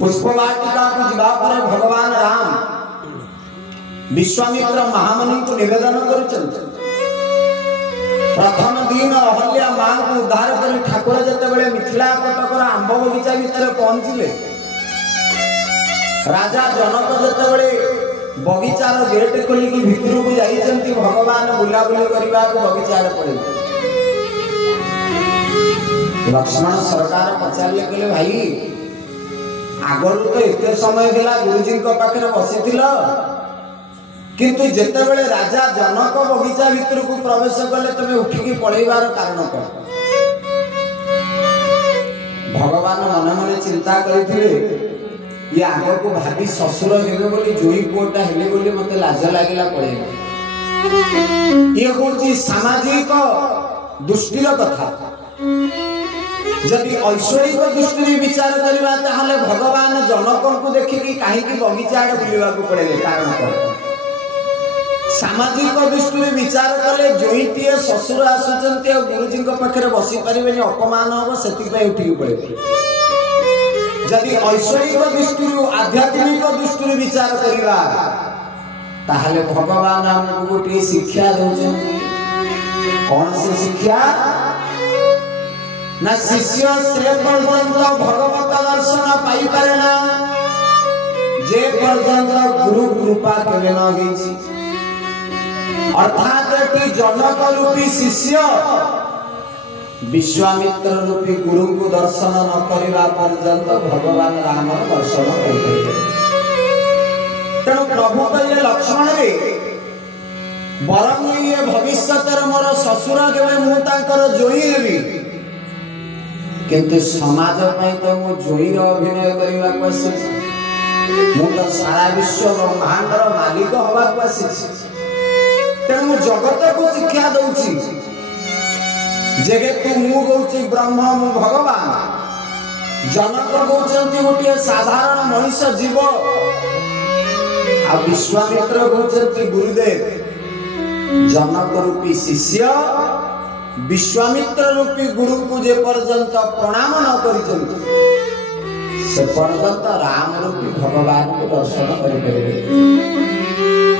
पुष्पवाटिका को जीवा पर भगवान राम विश्वामित्र महामुनि को निवेदन करुचंत। प्रथम दिन अहल्या मां को उद्धार कर ठाकुर जते मिथिला कटकर आंब बगीचा भितर पहुंचले। राजा जनक जते बगीचार गेट खोलिकी भितर को जाइछंती भगवान बुलाबुली करबा को बगीचार पड़े। लक्ष्मण सरकार पचारे कहले भाई आगरू तो एते समय गेला गुरुजी को पाखरे बसिथिल किंतु जेते बेले राजा जनक बगीचा भितर को प्रवेश कले तमे उठिकी पळेबार कारण कौन? भगवान मन मन चिंता करथिले ये आग को भाभी ससुर हेबे बोली जोई पुओटा हेले बोली मते लाज लागिला पळेबा। ये होची सामाजिक दृष्टिर कथा। जदि ऐश्वरिक दृष्टि विचार करबा ताहले भगवान जनक को देखिकी काहेकि बगीचा आड़े बुलिबा को पड़े कारण कौन? सामाजिक दृष्टि विचार कले जोईटीए ससुर आसुचंती और गुरुजी पाखे बसी पारे अपमान हम से उठिक पड़े। जदि ऐश्वरिक दृष्टि आध्यात्मिक दृष्टि विचार करवा ताहले भगवान हमको गोटे शिक्षा दौरान कौन सी शिक्षा ना शिष्य से पर्यंत भगवत दर्शन पाई पारे ना जे पर्यंत गुरु कृपा केवे न होईछि। अर्थात कि जनक रूपी शिष्य विश्वामित्र रूपी गुरु को दर्शन न करवा पर्यंत भगवान राम दर्शन करेंगे। तेणु प्रभु कहले लक्ष्मण रे बरम ये भविष्य मोर ससुर केवे मु तांकर जोई हेबी किंतु समाज पई तो मु जोईर अभिनय करबा को आसी मु तो सारा विश्व ब्रह्मांडर मालिक होबा को आसी। तेणु मु जगत को शिक्षा दउची जेहेतु मु गौची ब्रह्म मु भगवान जनक गौचंती गोटे साधारण मनुष्य जीव आ विश्वामित्र गौचंती गुरुदेव। जनक रूपी शिष्य विश्वामित्र रूपी गुरु को जे पर्यंत प्रणाम न करिसंती से पर्यंत राम रूपी भगवान को दर्शन करिपरिबे।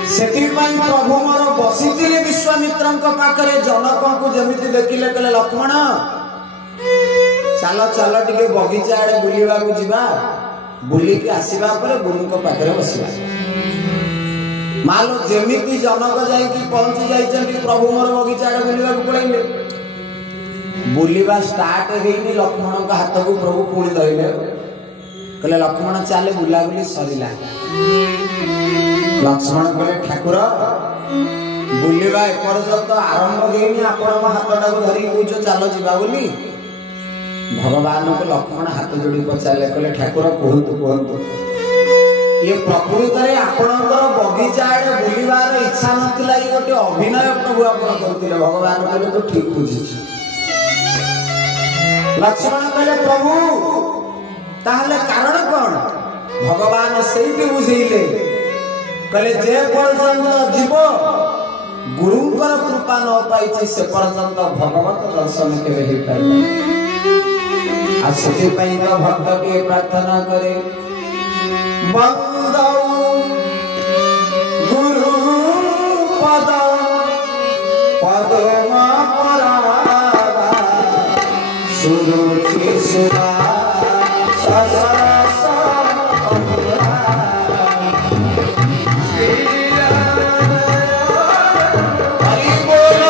सेतिपाई प्रभु मोर बसिथिले विश्वामित्रन को पाखरे जनक को जेमिति देखिले कहले लक्ष्मण चलो चलो टिके बगीचा आड़े बुलिबा को जिबा बुली के आसीबा परे गुरु को पाखरे बसिबा। मालो जेमिति जनक जाई कि पहुंची जाइछंती प्रभु मोर बगीचा आड़े बुलिबा को पळैले। बुलिबा स्टार्ट हेइनी लक्ष्मण का हाथ को प्रभु पुणी धइले कहले लक्ष्मण चाले बुला बुली सरिला। लक्ष्मण कहले ठाकुर बुलिबा एपर्यंत आरंभ हेइनी आपण हाथटा को धरि पूछो चलो जिबा बोली। भगवान को लक्ष्मण हाथ जोड़ी पचारे कहले ठाकुर कहतु कहतु ये प्रकृत रे आपणकर बगीचा आड़े बुलिबार इच्छा नथिला ई गोटे अभिनय प्रभु आपण करथिले। भगवान कहले तो ठीक बुझिछ। लक्ष्मण कहले प्रभु ताहले कारण कौन? भगवान सेठी बुझेइले कहले जे पर्यंत जीव गुरुंकर कृपा न पाइछि से पर्यंत भगवत दर्शन केवे हे पाइबा। आ सेठी पई तो भक्त के प्रार्थना करे वंदौ गुरु पद पदमा परागा सुरुचि सुरा ससरस हरि बोल